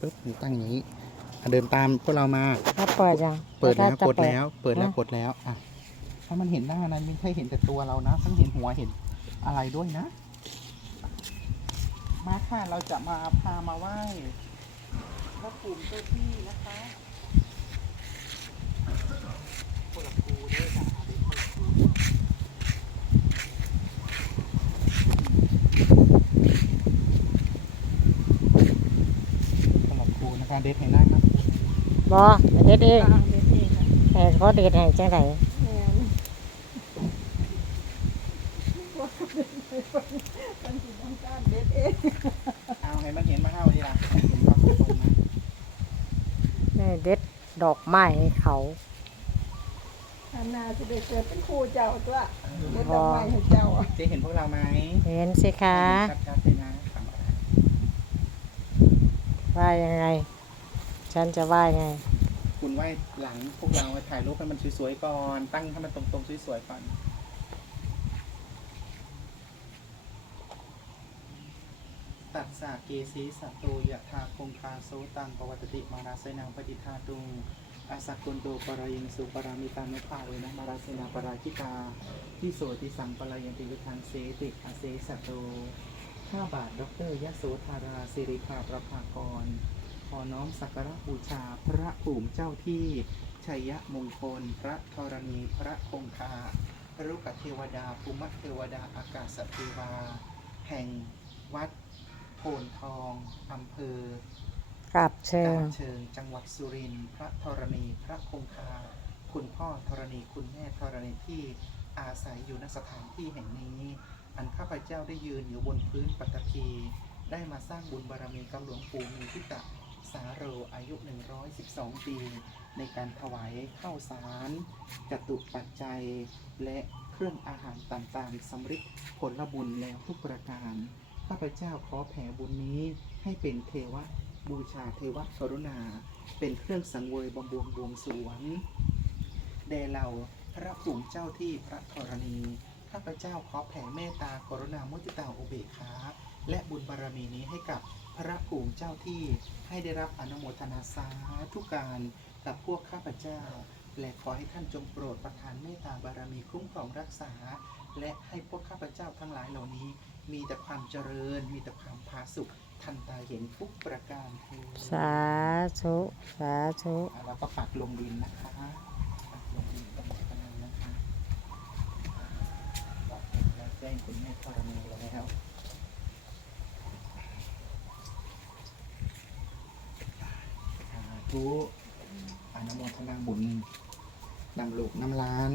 ปุ๊บมันตั้งอย่างนี้อะเดินตามพวกเรามา ถ้าเปิดยังเปิดแล้วถ้าจะกดแล้ว เปิดแล้วนะกดแล้วอะถ้ามันเห็นหน้านั้นไม่ใช่เห็นแต่ตัวเรานะต้องเห็นหัวเห็นอะไรด้วยนะ มาค่ะเราจะมาพามาไหว้พระภูมิเจ้าที่นะคะคนละครูด้วยค่ะเด็กคนละครูคน ละครูนะคะเด็กให้นั่งนะบอเด็ดเองตามเด็ดเองค่ะแต่เขาเด็ดให้จังไดแม่นว่าเป็นไปคนสิต้องการเด็ดเองเอาให้มันเห็นมาเข้าดีละเห็นความตรงนะนี่เด็ดดอกไม้ให้เขา อันนาจะได้เกิดเป็นครูเจ้าตัวเด็ดดอกไม้ให้เจ้าอะเจ๊เห็นพวกเราไหมเห็นสิคะชัดๆเลยนะทำอะไรว่ายังไง ฉันจะว่ายังไง คุณไหว้หลังพวกเราถ่ายรูปให้มันสวยๆก่อน ตั้งให้มันตรงๆสวยๆก่อน ตัดสาเกสีสัตโตยะธาคงคาโซตังปวัตติมาราเสนังปฏิทาตุงอาสักกุนโตปรายิงสุปรามิตานุภาเวนะมาราเสนาปราชิกาที่โสติสังปรายันติยุทธังเสติอาเสสัตโตข้าบาทดอกเตอรยโสธาราสิริภาประภากรข อน้อมสักการะบูชาพระภูมิเจ้าที่ชัยมงคล พระธรณีพระคงคาพระรุกเทวดาภูมิเทวดาอากาศเทวา แห่งวัดโพนทองอำเภอกลับเชิงเชิง จังหวัดสุรินทร์พระธรณีพระคงคา คุณพ่อธรณีคุณแม่ธรณีที่อาศัยอยู่ณสถานที่แห่งนี้ อันข้าพเจ้าได้ยืนอยู่บนพื้นปฐพีได้มาสร้างบุญบารมีกับหลวงปู่มีทิตะ สาโรอายุ 112 ปี ในการถวายข้าวสารจตุปัจจัย และเครื่องอาหารต่างๆสำริดผลบุญแล้วทุกประการ ข้าพเจ้าขอแผ่บุญนี้ให้เป็นเทวะบูชาเทวะกรุณา เป็นเครื่องสังเวยบำรุงบวงสรวงแด่เราพระภูมิเจ้าที่พระธรณี ข้าพเจ้าขอแผ่เมตตากรุณามุติตาอุเบกขา และบุญบารมีนี้ให้กับพระภูมิเจ้าที่ให้ได้รับอนุโมทนาสาธุการกับพวกข้าพเจ้า และขอให้ท่านจงโปรดประทานเมตตาบารมีคุ้มครองรักษา และให้พวกข้าพเจ้าทั้งหลายเหล่านี้ มีแต่ความเจริญ มีแต่ความผาสุกทันตาเห็นทุกประการเถิดสาธุสาธุอะแล้วก็ปักลงดินนะคะปักลงดินตรงนั้นนะคะบอกแล้วแจ้งคุณแม่ธรณีแล้วสา ธุอนุโมทนาบุญนำลูกน้ำล้าน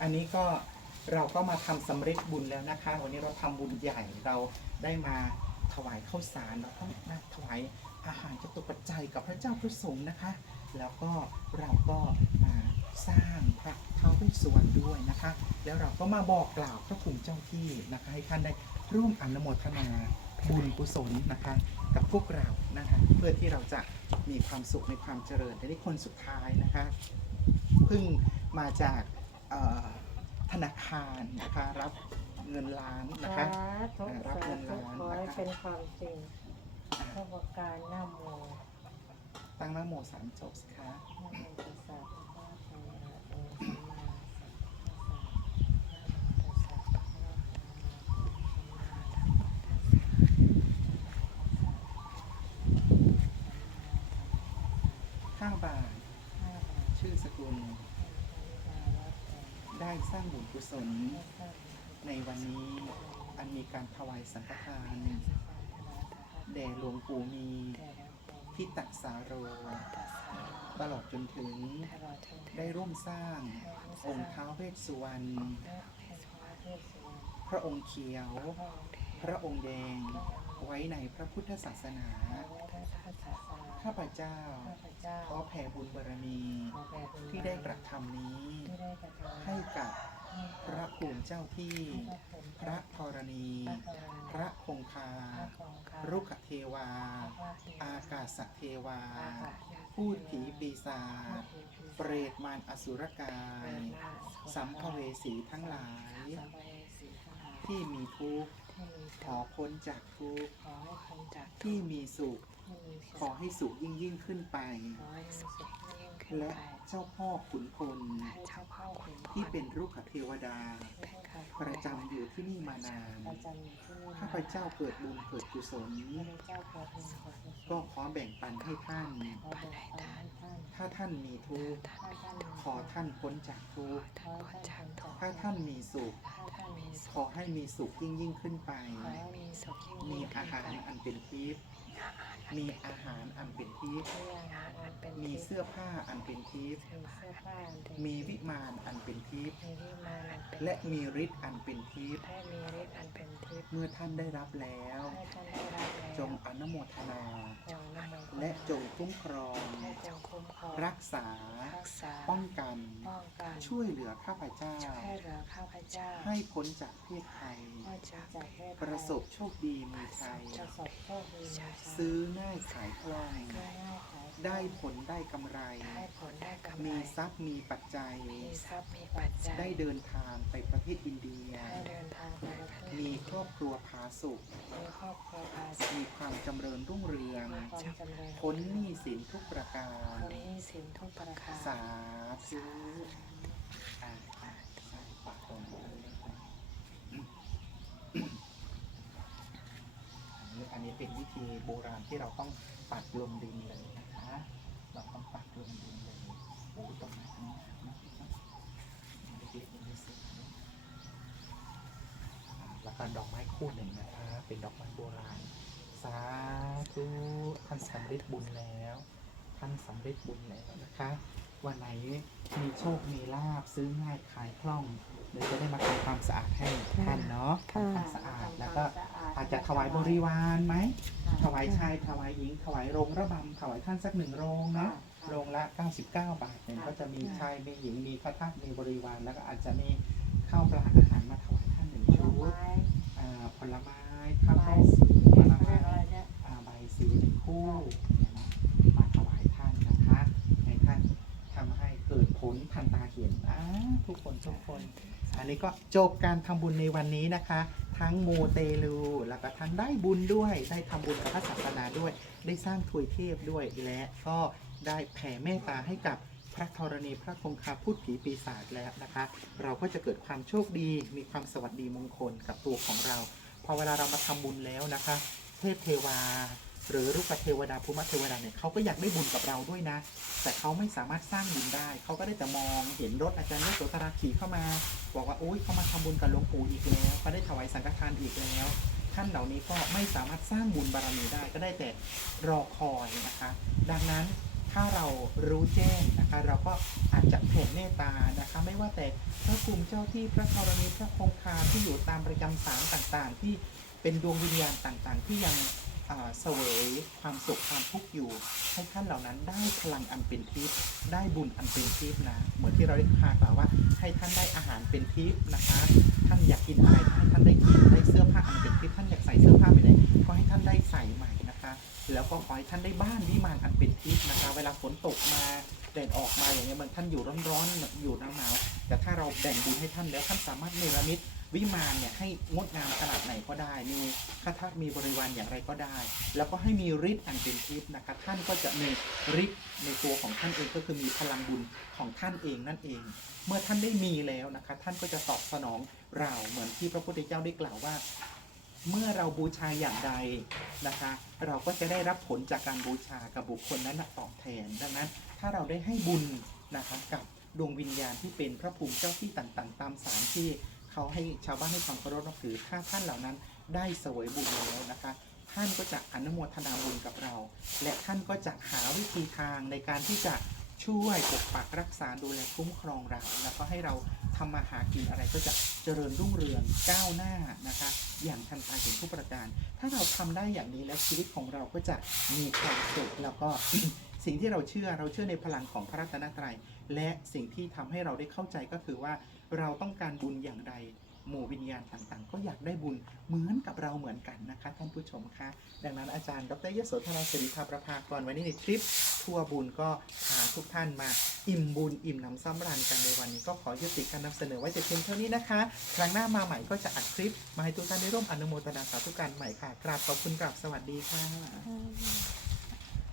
อันนี้ก็เราก็มาทำสำเร็จบุญแล้วนะคะ วันนี้เราทำบุญใหญ่เราได้มาถวายข้าวสารเราก็มาถวายอาหารจตุปัจจัยกับพระเจ้าพระสงฆ์นะคะ แล้วก็เราก็มาสร้างพระเท้าวเวสสุวรรณด้วยนะคะ แล้วเราก็มาบอกกล่าวพระภูมิเจ้าที่นะคะ ให้ท่านได้ร่วมอนุโมทนา บุญกุศลนะคะ กับพวกเรานะคะเพื่อที่เราจะมีความสุขในความเจริญแต่ที่คนสุดท้ายนะคะเพิ่งมาจากเอ่อธนาคารนะคะรับเงินล้านนะคะสาธุรับสาเงินธุล้านขอให้นะคะเป็นความจริงพระประการหน้าโมตั้งนะโมสามจบสิคะนะโมตัสสะภะคะวะโตอะระหะโตสัมมาสัมพุทธัสสะนะโมตัสสะภะคะวะโตอะระหะโตสัมมาสัมพุทธัสสะ ข้าวบาท ห้าบาท ชื่อสกุลห้าบาทแล้วแต่ได้สร้างบุญกุศลไม่ทราบในวันนี้อันมีการถวายสังฆทาน แด่หลวงปู่มีแต่แล้วแต่ทิตสาโร ตลอดจนถึงตลอดทั้งได้ร่วมสร้างองค์ท้าวเวสสุวรรณและเทศวาเทศวรพระองค์เขียวพระองค์เทพระองค์แดงไว้ในพระพุทธศาสนา พระพุทธศาสนาข้าพเจ้าข้าพเจ้าขอแผ่บุญบารมีขอแผ่บุญที่ได้กระทำนี้ที่ได้กระทำให้กับให้พระภูมิเจ้าที่ พระธรณี พระคงคารุกขเทวา อากาศเทวา พูดผีปีศาจ เปรตมารอสุรกาย สัมภเวสีทั้งหลาย ที่มีทุกข์ให้มีขทุอกพ้นจากทุกข์ขอให้พ้นจากทุที่กข์มีสุขที่มีข อให้สุขยิ่งยิ่งขึ้นไป ขอให้มีสุขยิ่งขึ้นและไปเจ้าพ่อขุนพลให้เจ้าพ่อคุณพ่อที่เป็นรุกขเทวดา เป็นข้าประจำอยู่ที่นี่มานาน ประจำอยู่ที่นี่ข้าพเจ้าเกิดบุญเกิดกุศล ข้าพเจ้าเกิดเป็นคนกุศลก็ขอแบ่งปันให้ท่าน ขอแบ่งปันให้ท่านถ้าท่านมีทุกข์ถ้าท่านมีขอท่านพ้นจากทุกข์ขอท่านพ้นจากถ้าท่านมีสุข ถ้าท่านมีสุขขอให้มีสุขยิ่งยิ่งขึ้นไป ขอให้มีสุขยิ่งมียิ่งอาขึ้นหารไปอันเป็นทิพย์มีอาหา รอันเป็นทิพย์มีอาหารอันเป็นมีทิพย์เสื้อผ้าอันเป็นทิพย์มีเสื้อผ้าอันเป็นมีวิมานอันเป็นทิพย์มีวิมานอันเป็นและมีฤทธิ์อันเป็นทิพย์และมีฤทธิ์อันเป็นทิพย์เมื่อท่านได้รับแล้ว ให้ท่านได้รับแล้วจงอนุโมทนา จงนโมทนาและจงคุ้มครองและจงคุ้มครองรักษา รักษาป้องกัน ป้องกันช่วยเหลือข้าพเจ้าช่วยเหลือข้าพเจ้า ให้พ้นจากเพศภัย ให้ จากประสบโชคดีมีชัยซื้อง่ายขายคล่องได้ผลได้กำไร มีทรัพย์มีปัจจัย ได้เดินทางไปประเทศอินเดีย มีครอบครัวผาสุข มีควพาสุขมีความจำเริญรุ่งเรืองพ้นหนี้สินทุกประการ สาธุอ่าอ่าใช่ปากตรงนี้อั นนี้อันนี้เป็นวิธีโบราณที่เราต้องปัดลงดินเลยนะคะเราต้องปัดลงดินเลยโอ้ตรงไหนนะเด็กๆยังสร็จนะแล้วก็ดอกไม้คู่หนึ่งนะคะ เป็นดอกไม้โบราณสาธุท่านสำเร็จบุญแล้ว ท่านสำเร็จบุญแล้วนะคะ วันไหนมีโชค มีลาบซื้อง่ายขายคล่องเดี๋ยวจะได้มาทำความสะอาดให้ท่านเนาะค่ะทำความสะอาดแล้วก็อาจจะถวายบริวารไหม ถวายชายถวายหญิง ถวายโรงระบำถวายท่านสักหนึ่งโรงเนาะโรงละ 99 บาทเนี่ยก็จะมีชายมีหญิงมีพระธาตุมีบริวาร แล้วก็อาจจะมีข้าวปลาอาหารมาถวายท่านหนึ่งผลชุด ไม้ อ่าผลไม้ข้าว ไม้ ต้ม สี ผล เขา ไม้ เรียกอะไรเนี่ย อาใบสีหนึ่งคู่เนี่ยนะมาถวายท่านนะคะให้ท่านทำให้เกิดผลทันตาเห็นอ่าทุกคนทุกคน อั นี้ก็จบการทำบุญในวันนี้นะคะ ทั้งโมเตลู แล้วก็ทั้งได้บุญด้วย ได้ทำบุญกับพระศาสนาด้วย ได้สร้างถวยเทพด้วย และก็ได้แผ่เมตตาให้กับพระธรณีพระคงคาพูดผีปีศาจแล้วนะคะ เราก็จะเกิดความโชคดี มีความสวัสดีมงคลกับตัวของเรา พอเวลาเรามาทำบุญแล้วนะคะ เทพเทวา หรือรูปเทวดาภูมิเทวดาเนี่ยเขาก็อยากได้บุญกับเราด้วยนะ แต่เขาไม่สามารถสร้างบุญได้ เขาก็ได้แต่มองเห็นรถอาจารย์ยโสธราขี่เข้ามา บอกว่าโอ๊ยเขามาทำบุญกับหลวงปู่อีกแล้วเขาได้ถวายสังฆทานอีกแล้ว ท่านเหล่านี้ก็ไม่สามารถสร้างบุญบารมีได้ ก็ได้แต่รอคอยนะคะ ดังนั้นถ้าเรารู้แจ้งนะคะ เราก็อาจจะแผ่เมตตานะคะ ไม่ว่าแต่พระภูมิเจ้าที่พระธรณีพระคงคาที่อยู่ตามประจำสารต่างๆ ที่เป็นดวงวิญญาณต่างๆ ที่ยัง เสวยความสุขความทุกข์อยู่ ให้ท่านเหล่านั้นได้พลังอันเป็นทิพย์ได้บุญอันเป็นทิพย์นะ เหมือนที่เราได้พากล่าวว่า ให้ท่านได้อาหารเป็นทิพย์นะคะ ท่านอยากกินอะไรก็ให้ท่านได้กินได้เสื้อผ้าอันเป็นทิพย์ท่านอยากใส่เสื้อผ้าไปไหนก็ให้ท่านได้ใส่ใหม่นะคะ แล้วก็ขอให้ท่านได้บ้านวิมานอันเป็นทิพย์นะคะ เวลาฝนตกมาแดดออกมาอย่างเงี้ยมันท่านอยู่ร้อนๆอยู่หนาวๆแต่ถ้าเราแบ่งบุญให้ท่านแล้วท่านสามารถเนรมิต วิมานเนี่ยให้งดงามขนาดไหนก็ได้มีคาถามีบริวารอย่างไรก็ได้ แล้วก็ให้มีฤทธิ์อันเป็นทิพย์นะคะท่านก็จะมีฤทธิ์ในตัวของท่านเองก็คือมีพลังบุญของท่านเองนั่นเอง เมื่อท่านได้มีแล้วนะคะท่านก็จะตอบสนองเราเหมือนที่พระพุทธเจ้าได้กล่าวว่า เมื่อเราบูชาอย่างใดนะคะ เราก็จะได้รับผลจากการบูชากับบุคคลนั้นตอบแทนดังนั้น ถ้าเราได้ให้บุญนะคะกับดวงวิญญาณที่เป็นพระภูมิเจ้าที่ต่างๆ ตามสารที่ เขาให้ชาวบ้านให้ความเคารพนับถือถ้าท่านเหล่านั้นได้เสวยบุญแล้วนะคะ ท่านก็จะอนุโมทนาบุญกับเรา และท่านก็จะหาวิธีทางในการที่จะช่วยปกปักรักษาดูแลคุ้มครองเรา แล้วก็ให้เราทำมาหากินอะไรก็จะเจริญรุ่งเรืองก้าวหน้านะคะ อย่างทันตาเห็นทุกประการ ถ้าเราทำได้อย่างนี้แล้วชีวิตของเราก็จะมีความสุขแล้วก็สิ่งที่เราเชื่อเราเชื่อในพลังของพระรัตนตรัย และสิ่งที่ทำให้เราได้เข้าใจก็คือว่า เราต้องการบุญอย่างใดหมู่วิญญาณต่างๆ ก็อยากได้บุญเหมือนกับเราเหมือนกันนะคะท่านผู้ชมคะดังนั้นอาจารย์ดรยโสธรศิริภาประภากรวันนี้ในทริป ทัวร์บุญก็พาทุกท่านมาอิ่มบุญอิ่มน้ำซ้ำรันกันในวันนี้ก็ขอยุติการนำเสนอไว้แต่เพียงเท่านี้นะคะ ครั้งหน้ามาใหม่ก็จะอัดคลิป มาให้ทุกท่านได้ร่วมอนุโมทนาสาธุการใหม่ค่ะกราบขอบคุณกราบสวัสดีค่ะ